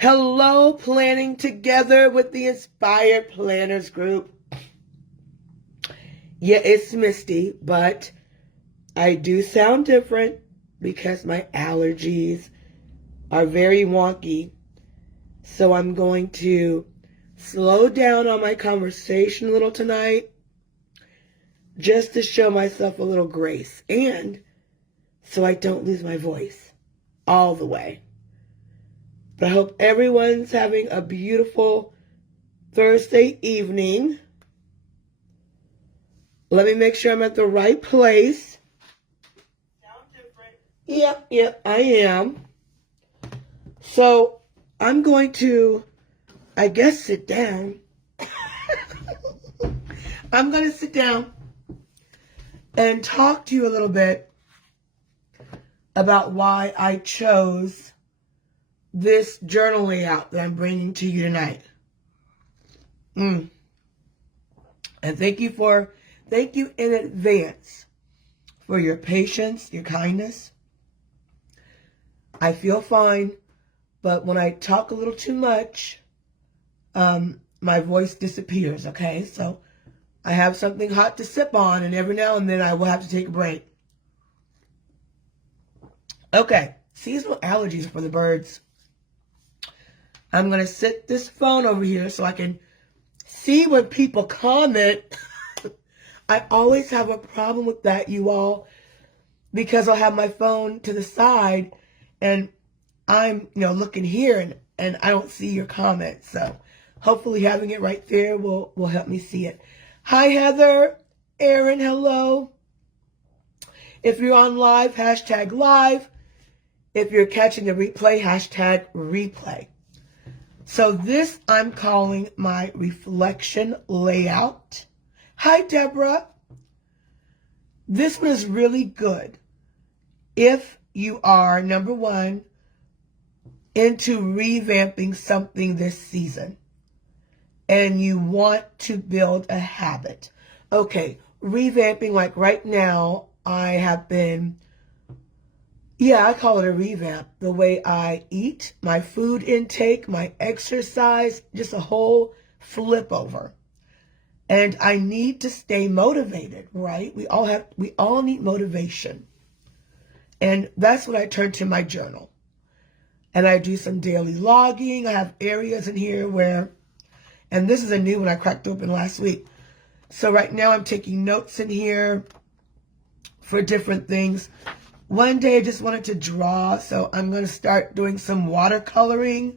Hello, planning together with the Inspired Planners group. Yeah, it's Misty, but I do sound different because my allergies are very wonky. So I'm going to slow down on my conversation a little tonight just to show myself a little grace and so I don't lose my voice all the way. But I hope everyone's having a beautiful Thursday evening. Let me make sure I'm at the right place. Sound different? Yep, I am. So I'm going to, I guess, sit down. I'm going to sit down and talk to you a little bit about why I chose this journal layout that I'm bringing to you tonight. And thank you in advance for your patience, your kindness. I feel fine, but when I talk a little too much, my voice disappears, okay? So I have something hot to sip on, and every now and then I will have to take a break. Okay, seasonal allergies for the birds. I'm going to sit this phone over here so I can see when people comment. I always have a problem with that, you all, because I'll have my phone to the side and I'm, looking here and I don't see your comments. So hopefully having it right there will help me see it. Hi, Heather, Aaron, hello. If you're on live, hashtag live. If you're catching the replay, hashtag replay. So this I'm calling my reflection layout. Hi, Deborah. This one is really good if you are, number one, into revamping something this season and you want to build a habit. Okay, revamping, like right now, I have been, I call it a revamp. The way I eat, my food intake, my exercise, just a whole flip over. And I need to stay motivated, right? We all need motivation. And that's when I turn to my journal. And I do some daily logging. I have areas in here where, and this is a new one I cracked open last week. So right now I'm taking notes in here for different things. One day I just wanted to draw, so I'm going to start doing some watercoloring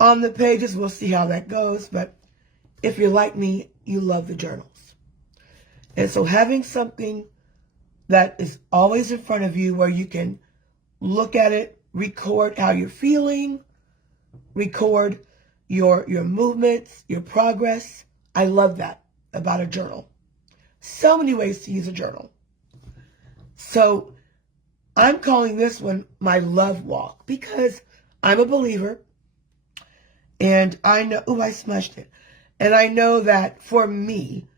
on the pages. We'll see how that goes, but if you're like me, you love the journals. And so having something that is always in front of you where you can look at it, record how you're feeling, record your movements, your progress. I love that about a journal. So many ways to use a journal. So I'm calling this one my love walk because I'm a believer and I know, I smushed it. And I know that for me,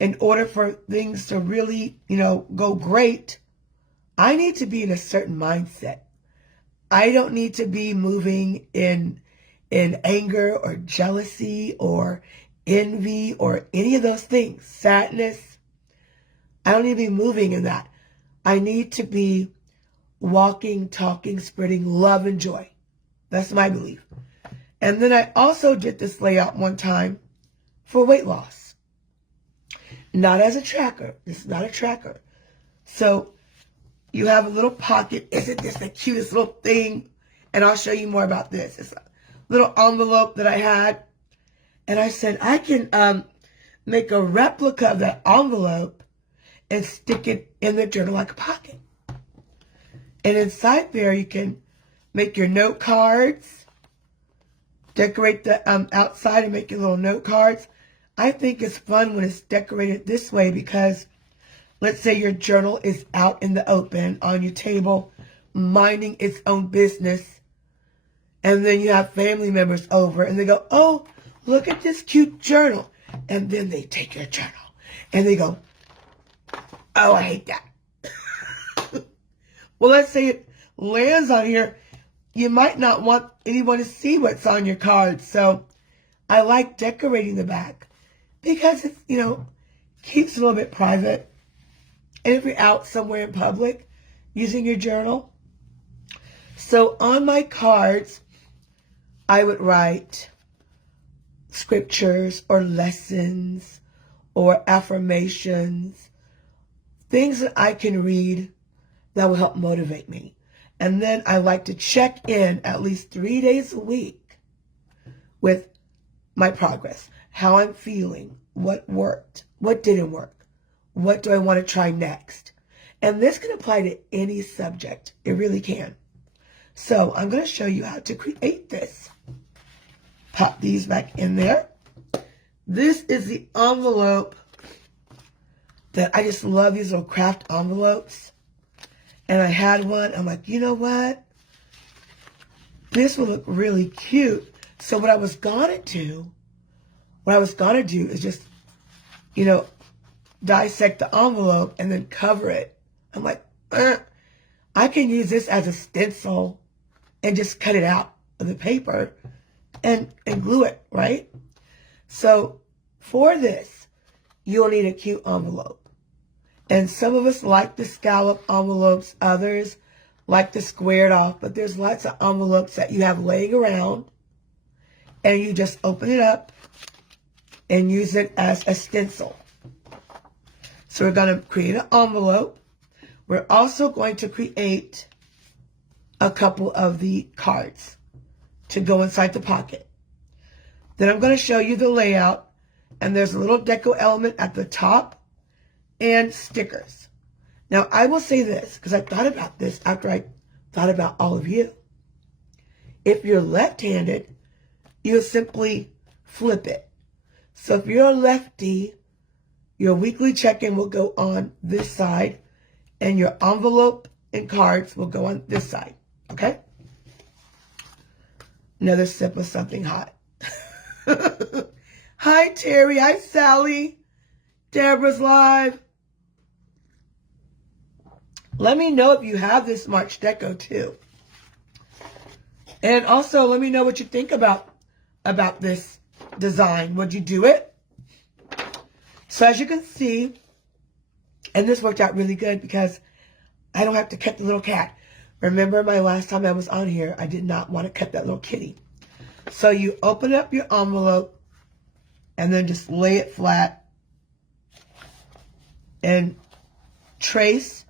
in order for things to really, go great, I need to be in a certain mindset. I don't need to be moving in anger or jealousy or envy or any of those things, sadness. I don't need to be moving in that. I need to be walking, talking, spreading love and joy. That's my belief. And then I also did this layout one time for weight loss. Not as a tracker. This is not a tracker. So you have a little pocket. Isn't this the cutest little thing? And I'll show you more about this. It's a little envelope that I had. And I said, I can make a replica of that envelope and stick it in the journal like a pocket. And inside there, you can make your note cards, decorate the outside and make your little note cards. I think it's fun when it's decorated this way because let's say your journal is out in the open on your table, minding its own business. And then you have family members over and they go, oh, look at this cute journal. And then they take your journal and they go, oh, I hate that. Well, let's say it lands on here. you might not want anyone to see what's on your cards. So I like decorating the back because it's, you know, keeps it a little bit private. And if you're out somewhere in public using your journal. So on my cards, I would write scriptures or lessons or affirmations, things that I can read that will help motivate me. And then I like to check in at least 3 days a week with my progress, how I'm feeling, what worked, what didn't work, what do I want to try next. And this can apply to any subject. It really can. So I'm going to show you how to create this. Pop these back in there. This is the envelope that I just love, these little craft envelopes. And I had one. I'm like, you know what? This will look really cute. So what I was gonna do is just, you know, dissect the envelope and then cover it. I'm like, I can use this as a stencil and just cut it out of the paper and glue it, right? So for this, you'll need a cute envelope. And some of us like the scallop envelopes, others like the squared off, but there's lots of envelopes that you have laying around and you just open it up and use it as a stencil. So we're going to create an envelope. We're also going to create a couple of the cards to go inside the pocket. Then I'm going to show you the layout, and there's a little deco element at the top and stickers. Now, I will say this, because I thought about this after I thought about all of you. If you're left-handed, you'll simply flip it. So if you're a lefty, your weekly check-in will go on this side, and your envelope and cards will go on this side, okay? Another sip of something hot. Hi, Terry. Hi, Sally. Deborah's live. Let me know if you have this March deco too. And also let me know what you think about this design. Would you do it? So as you can see, and this worked out really good because I don't have to cut the little cat. Remember my last time I was on here, I did not want to cut that little kitty. So you open up your envelope and then just lay it flat and trace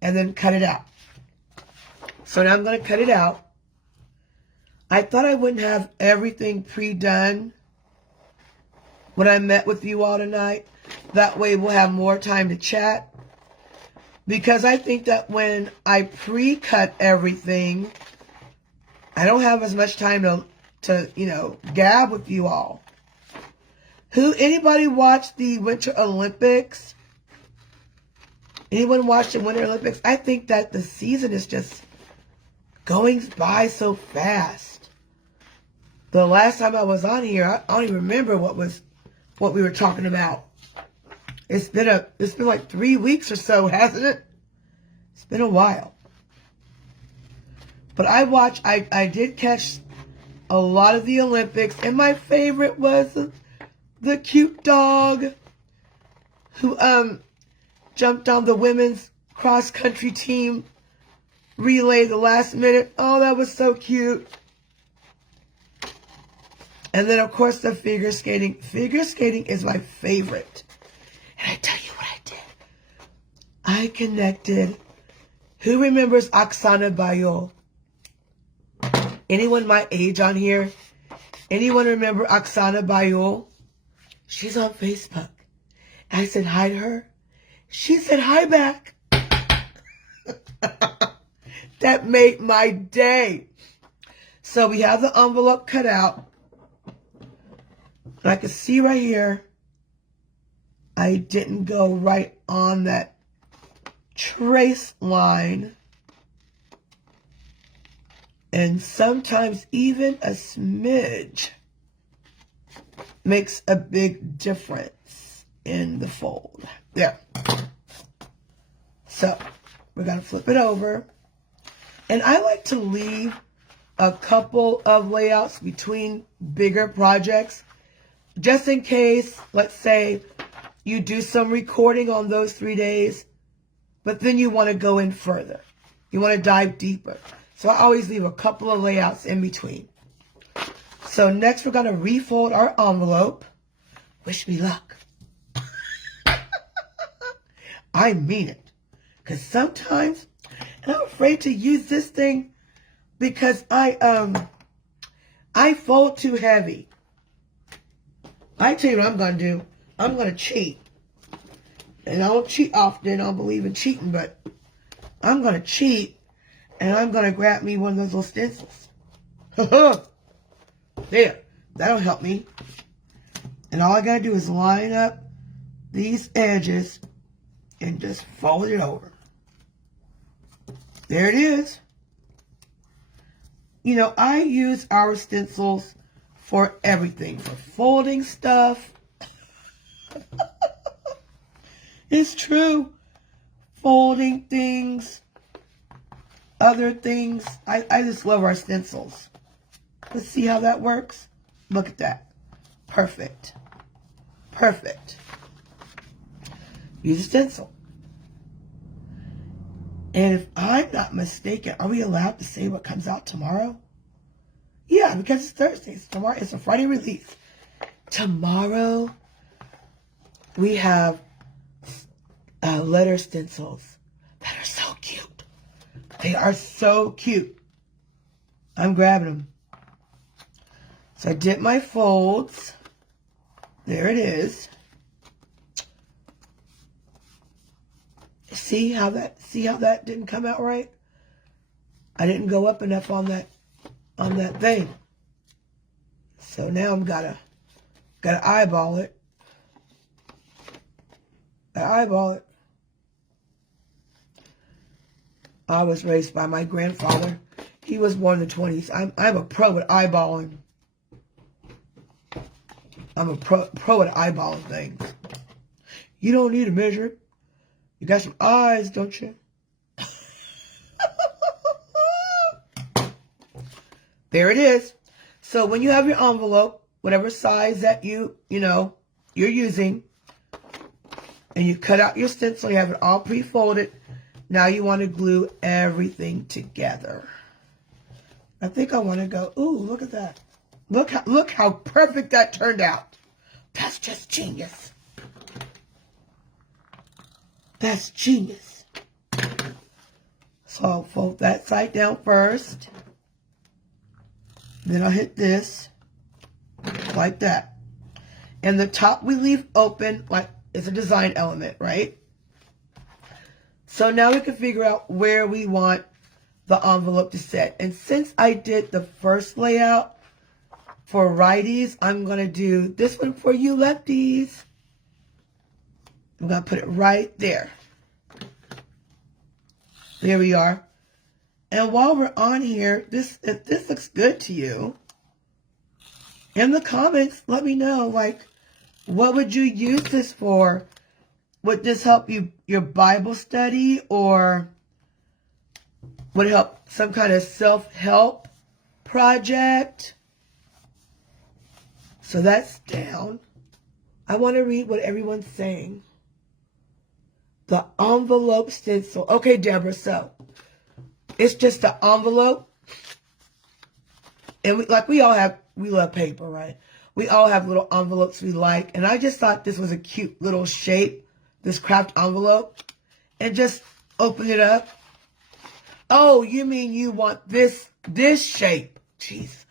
and then cut it out. So now I'm going to cut it out. I thought I wouldn't have everything pre-done when I met with you all tonight. That way we'll have more time to chat. Because I think that when I pre-cut everything, I don't have as much time to you know, gab with you all. Anybody watch the Winter Olympics? Anyone watch the Winter Olympics? I think that the season is just going by so fast. The last time I was on here, I don't even remember what we were talking about. It's been like 3 weeks or so, hasn't it? It's been a while. But I did catch a lot of the Olympics, and my favorite was the cute dog who jumped on the women's cross-country team relay the last minute. Oh, that was so cute. And then, of course, the figure skating. Figure skating is my favorite. And I tell you what I did. I connected. Who remembers Oksana Bayul? Anyone my age on here? Anyone remember Oksana Bayul? She's on Facebook. I said hi to her. She said hi back. That made my day. So we have the envelope cut out. And I can see right here, I didn't go right on that trace line. And sometimes even a smidge makes a big difference in the fold. There. So we're going to flip it over. And I like to leave a couple of layouts between bigger projects, just in case, let's say, you do some recording on those 3 days, but then you want to go in further. You want to dive deeper. So I always leave a couple of layouts in between. So next we're going to refold our envelope. Wish me luck. I mean it. Because sometimes, and I'm afraid to use this thing because I fold too heavy. I tell you what I'm going to do. I'm going to cheat. And I don't cheat often. I don't believe in cheating, but I'm going to cheat. And I'm going to grab me one of those little stencils. There. That'll help me. And all I got to do is line up these edges and just fold it over. There it is. You know, I use our stencils for everything. For folding stuff. It's true. Folding things. Other things. I just love our stencils. Let's see how that works. Look at that. Perfect. Perfect. Use a stencil. And if I'm not mistaken, are we allowed to say what comes out tomorrow? Yeah, because it's Thursday. So tomorrow, it's a Friday release. Tomorrow, we have letter stencils that are so cute. They are so cute. I'm grabbing them. So I did my folds. There it is. See how that didn't come out right? I didn't go up enough on that thing. So now I'm gotta eyeball it. Eyeball it. I was raised by my grandfather. He was born in the 20s. I'm a pro at eyeballing. I'm a pro at eyeballing things. You don't need to measure it. You got some eyes, don't you? There it is. So when you have your envelope, whatever size that you're using, and you cut out your stencil, you have it all pre-folded. Now you want to glue everything together. I think I want to go, ooh, look at that. Look how perfect that turned out. That's just genius. That's genius. So I'll fold that side down first. Then I'll hit this like that. And the top we leave open like it's a design element, right? So now we can figure out where we want the envelope to sit. And since I did the first layout for righties, I'm going to do this one for you lefties. I'm going to put it right there. There we are. And while we're on here, if this looks good to you, in the comments, let me know, like, what would you use this for? Would this help your Bible study, or would it help some kind of self-help project? So that's down. I want to read what everyone's saying. The envelope stencil. Okay, Deborah, so it's just an envelope. And we love paper, right? We all have little envelopes we like. And I just thought this was a cute little shape, this craft envelope. And just open it up. Oh, you mean you want this shape? Jeez.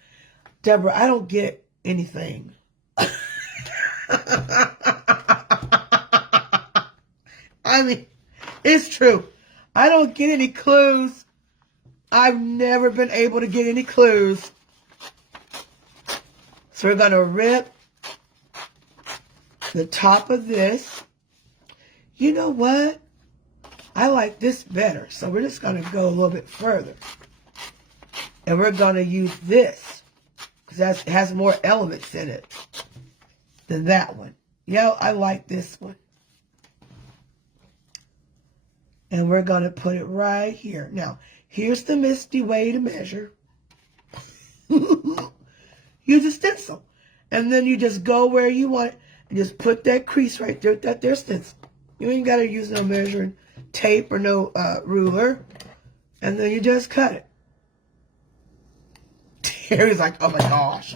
Deborah, I don't get anything. I mean, it's true. I don't get any clues. I've never been able to get any clues. So we're going to rip the top of this. You know what? I like this better. So we're just going to go a little bit further. And we're going to use this, because it has more elements in it than that one. Yeah, I like this one. And we're going to put it right here. Now, here's the Misty way to measure. Use a stencil. And then you just go where you want it and just put that crease right there with that there stencil. You ain't got to use no measuring tape or no ruler. And then you just cut it. Terry's like, oh my gosh.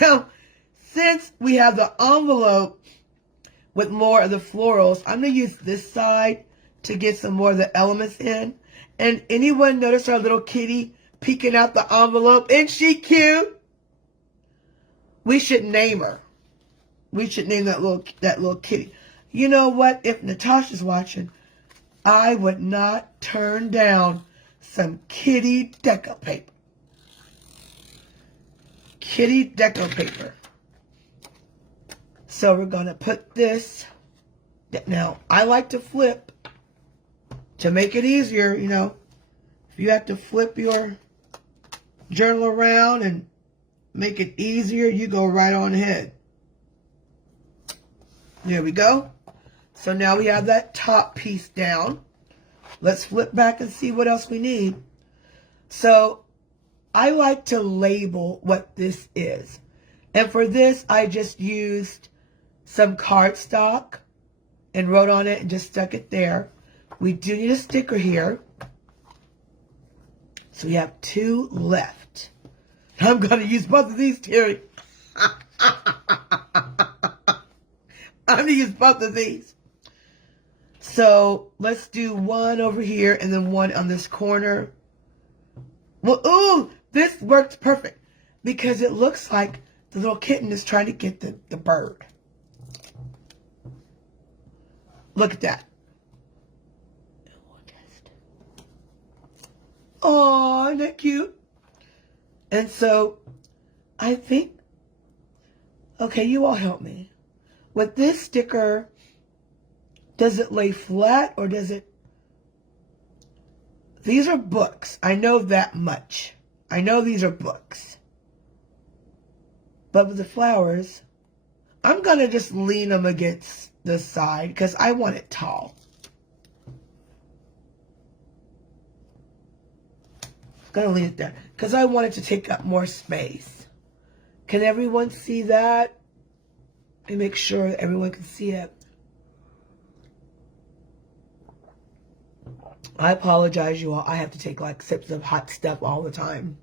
Now, since we have the envelope with more of the florals, I'm going to use this side to get some more of the elements in. And anyone notice our little kitty peeking out the envelope? Isn't she cute? We should name her. We should name that little kitty. You know what? If Natasha's watching, I would not turn down some kitty DECO paper. Kitty DECO paper. So we're going to put this. Now, I like to flip to make it easier, you know. If you have to flip your journal around and make it easier, you go right on ahead. There we go. So now we have that top piece down. Let's flip back and see what else we need. So I like to label what this is. And for this, I just used some cardstock and wrote on it and just stuck it there. We do need a sticker here. So we have 2 left. I'm going to use both of these, Terry. I'm going to use both of these. So let's do one over here and then one on this corner. Well, ooh, this works perfect because it looks like the little kitten is trying to get the bird. Look at that. Oh, isn't that cute? And so I think, okay, you all help me. With this sticker, does it lay flat or does it? These are books. I know that much. I know these are books. But with the flowers, I'm going to just lean them against the side because I want it tall. I'm going to lean it there because I want it to take up more space. Can everyone see that? And make sure that everyone can see it. I apologize, you all. I have to take like sips of hot stuff all the time.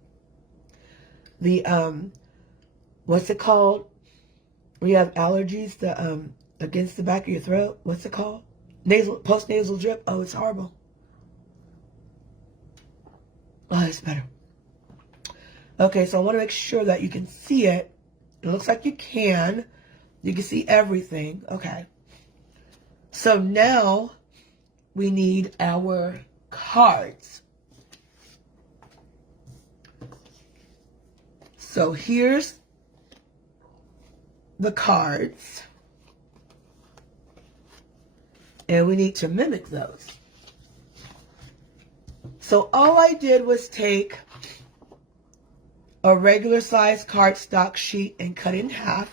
The, what's it called? When you have allergies, the, against the back of your throat. What's it called? Post-nasal drip. Oh, it's horrible. Oh, it's better. Okay, so I want to make sure that you can see it. It looks like you can. You can see everything. Okay. So now we need our cards. So here's the cards. And we need to mimic those. So all I did was take a regular size cardstock sheet and cut it in half.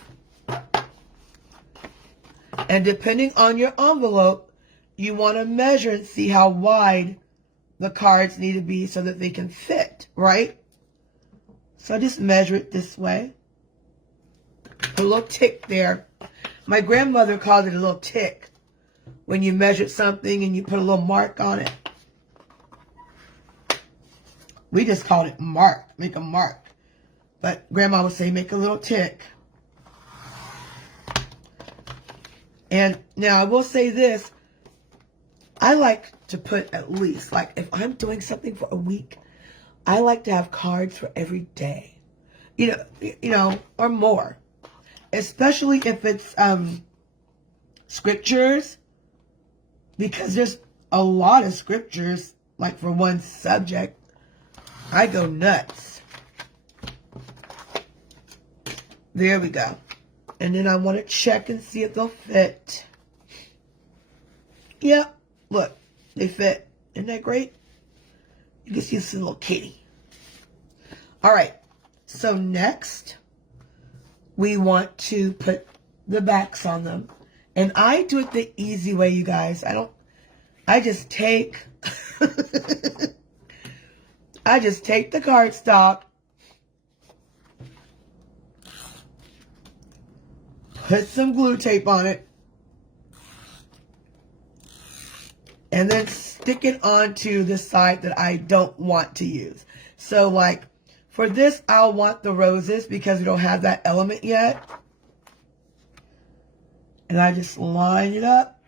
And depending on your envelope, you want to measure and see how wide the cards need to be so that they can fit, right? So I just measure it this way. Put a little tick there. My grandmother called it a little tick. When you measured something and you put a little mark on it. We just called it mark. Make a mark. But Grandma would say make a little tick. And now I will say this. I like to put at least, like if I'm doing something for a week, I like to have cards for every day. You know, or more. Especially if it's scriptures. Because there's a lot of scriptures, like for one subject. I go nuts. There we go. And then I want to check and see if they'll fit. Yep. Look, they fit. Isn't that great? You can see this little kitty. All right. So next, we want to put the backs on them. And I do it the easy way, you guys. I just take I just take the cardstock, put some glue tape on it, and then stick it onto the side that I don't want to use. So like for this, I'll want the roses because we don't have that element yet. And I just line it up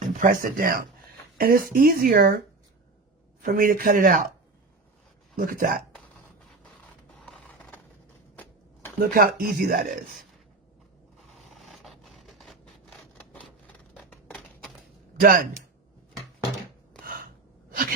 and press it down. And it's easier for me to cut it out. Look at that. Look how easy that is. Done.